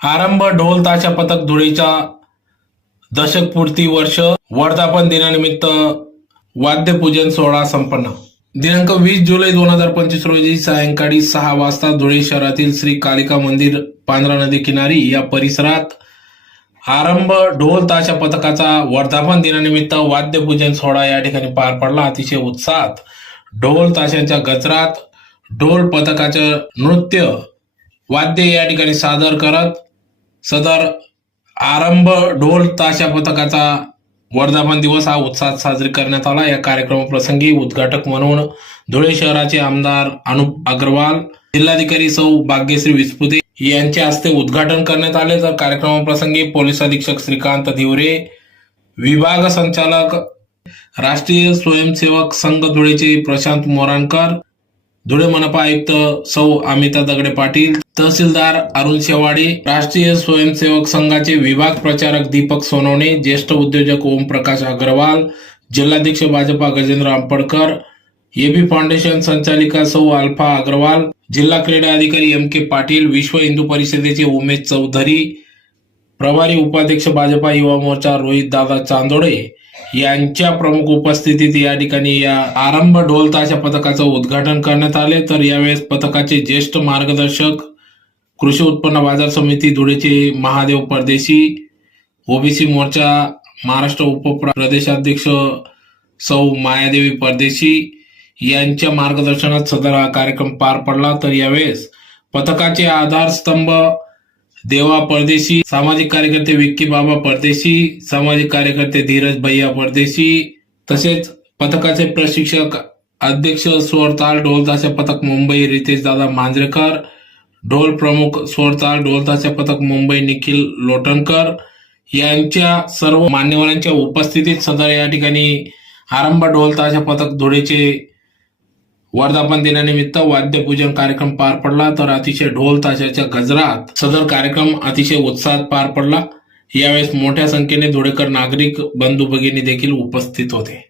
आरंभ ढोल ताशा पथक धुळेच्या दशकपूर्ती वर्ष वर्धापन दिनानिमित्त वाद्यपूजन सोहळा संपन्न. दिनांक 20 जुलै 2025 रोजी सायंकाळी 6 वाजता धुळे शहरातील श्री कालिका मंदिर पांढरा नदी किनारी या परिसरात आरंभ ढोल ताशा पथकाचा वर्धापन दिनानिमित्त वाद्यपूजन सोहळा या ठिकाणी पार पडला. अतिशय उत्साहात ढोल ताशांच्या गजरात ढोल पथकाचे नृत्य वाद्य या ठिकाणी सादर करत सदर आरंभ ढोल ताशा पथकाचा वर्धापन दिवस हा उत्साहात साजरी करण्यात आला. या कार्यक्रमाप्रसंगी उद्घाटक म्हणून धुळे शहराचे आमदार अनुप अग्रवाल, जिल्हाधिकारी सौ भाग्यश्री विस्पुते यांच्या हस्ते उद्घाटन करण्यात आले. तर कार्यक्रमाप्रसंगी पोलीस अधीक्षक श्रीकांत धिवरे, विभाग संचालक राष्ट्रीय स्वयंसेवक संघ धुळेचे प्रशांत मोराणकर, धुळे मनपा आयुक्त सौ अमिता दगडे पाटील, तहसीलदार अरुण शेवाडे, राष्ट्रीय स्वयंसेवक संघाचे विभाग प्रचारक दीपक सोनवणे, ज्येष्ठ उद्योजक ओमप्रकाश अग्रवाल, जिल्हाध्यक्ष भाजपा गजेंद्र आंबडकर, एबी फाउंडेशन संचालिका सौ अल्फा अग्रवाल, जिल्हा क्रीडा अधिकारी एम के पाटील, विश्व हिंदू परिषदेचे उमेश चौधरी, प्रभारी उपाध्यक्ष भाजपा युवा मोर्चा रोहित दादा चांदोडे यांच्या प्रमुख उपस्थितीत या ठिकाणी या आरंभ ढोल ताशा पथकाचं उद्घाटन करण्यात आले. तर यावेळेस पथकाचे ज्येष्ठ मार्गदर्शक कृषी उत्पन्न बाजार समिती धुळेचे महादेव परदेशी, ओबीसी मोर्चा महाराष्ट्र उपप्रदेशाध्यक्ष सौ मायादेवी परदेशी यांच्या मार्गदर्शनात सदर हा कार्यक्रम पार पडला. तर यावेळेस पथकाचे आधारस्तंभ देवा परदेशी, सामाजिक कार्यकर्ते विक्की बाबा परदेशी, सामाजिक कार्यकर्ते धीरज भैया परदेशी, तसेच पथकाचे प्रशिक्षक अध्यक्ष स्वरताल ढोल ताशा पथक मुंबई रितेश दादा मांजरेकर, ढोल प्रमुख स्वरताल ढोल ताशा पथक मुंबई निखिल लोटणकर यांच्या सर्व मान्यवरांच्या उपस्थितीत सदर या ठिकाणी आरंभ ढोल ताशा पथक धुळेचे वर्धापन दिनानिमित्त वाद्यपूजन कार्यक्रम पार पडला. तर अतिशय ढोल ताशाच्या गजरात सदर कार्यक्रम अतिशय उत्साहात पार पडला. यावेळेस मोठ्या संख्येने धुळेकर नागरिक बंधू भगिनी देखील उपस्थित होते.